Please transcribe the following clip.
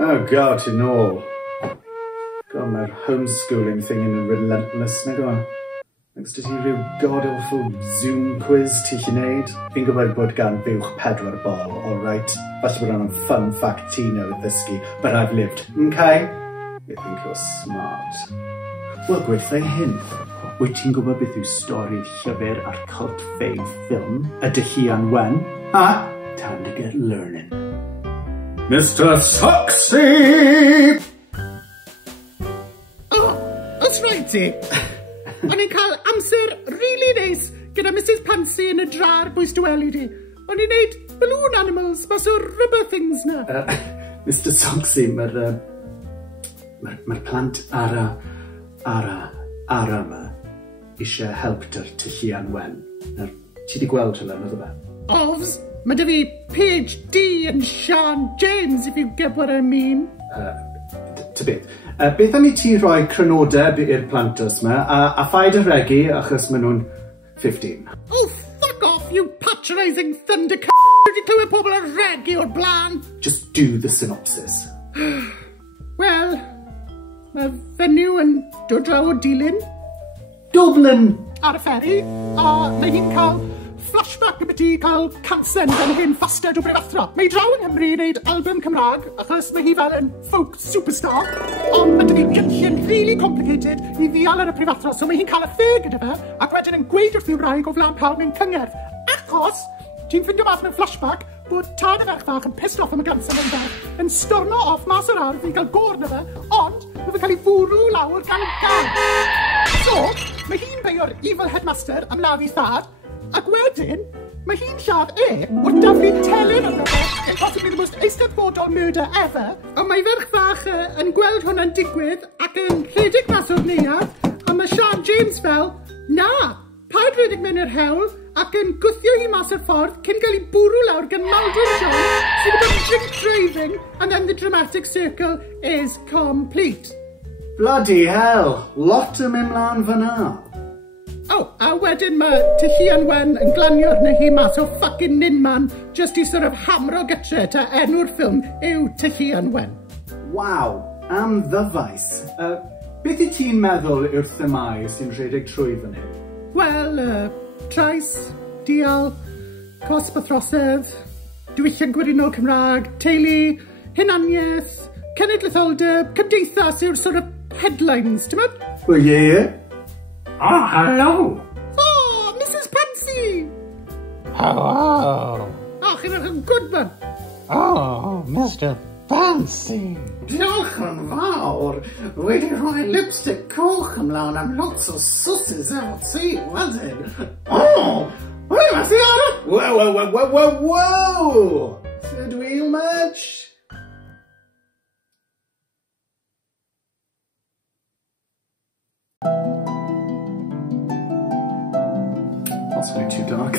Oh God, ti'n ôl. God, mae'r homeschooling thing yn relentless, na go. Next to ti rhyw god-awful Zoom quiz ti chi wneud. Fi'n gwybod bod gan buwch 4 bol, alright? Falle bod hwnna'n fun fact ti newydd ddysgu, but I've lived, okay? You think you're smart. Wel, gweithio hyn. Wyt ti'n gwybod beth yw stori llyfr a'r cult fave ffilm, y Tylluan Wen? Ha? Time to get learning. Mr. Socksy! Oh, that's right, ti. O'n i'n cael amser really nice gyda Mrs. Pansy yn y drar bwys dweli di. O'n i'n neud balloon animals mas o rubber things na. Mr. Socksy, mae'r plant ara yma eisiau help dy'r Tylluan Wen. Ti di gweld hwnna, nid o fe? Ofs, mae dy fi PhD yn Sean James, if you get what I mean. Ta beth. Beth am I ti rhoi crynodeb i'r plantos yma, a phaid y regu achos maen nhw'n 15. Oh, fuck off, you patronising thunder c***. Wedi clywed pobl yn regu o'r blaen. Just do the synopsis. Wel, mae fenyw yn dod draw o dilyn. Dublin! Ar y fferi, a mae hi'n cael flashback y byti cael cansen gan hyn ffastad o brefathro. Mae draw yng Nghymru i wneud album Cymraeg achos mae hi fel yn folk superstar, ond mae dydi gynllun really complicated i ddial ar y brefathro, so mae hi'n cael y ffeg gyda fe ac wedyn yn gweud wrth i'w wraig o flaen pawb mewn cyngerdd. Achos, ti'n ffindio mas mewn flashback bod tad y ferch fach yn pissed off am y gansen yn ferch, yn storno off mas o'r ardd i gael gôr na fe, ond mae fe'n cael ei fwrw lawr gan gan. So, mae hi'n beio'r evil headmaster am lafu thad, ac wedyn, mae hi'n lladd wrth daflu telyn yn rhywbeth yn possibly the most eisteddfodol murder ever. Ond mae ferch fach yn gweld hwnna'n digwydd ac yn rhedeg mas o'r neuad, a mae Sean James fel, na, paid rhedeg mewn i'r hewl ac yn gwthio hi mas o'r ffordd cyn cael ei bwrw lawr gan Maldwyn Sean sydd yn bod drink driving, and then the dramatic circle is complete. Bloody hell, lot yn mynd mlaen fyna. Oh, a wedyn mae Tylluan Wen yn glanio arna hi mas o fucking ninman just i sort of hamro gytre ta enw'r ffilm yw Tylluan Wen. Waw, am ddyfais. Beth i ti'n meddwl yw'r themau sy'n rhedeg trwy fyny? Wel, trais, dial, cosb a throsedd, diwylliant gwirionol Cymraeg, teulu, hunaniaeth, cenedlaetholdeb, cymdeithas yw'r sort of headlines, ti'n meddwl? Well, yeah. Oh, hello. Oh, Mrs. Pansy. Hello. Oh, chi'n edrych yn good man. Oh, Mr. Pansy. Diolch yn fawr. Wedi rhoi lipstick coch ymlaen am lots o sosses efo ti wedyn. Oh, wedi methu ar y... Whoa. Did we much? That's way too dark.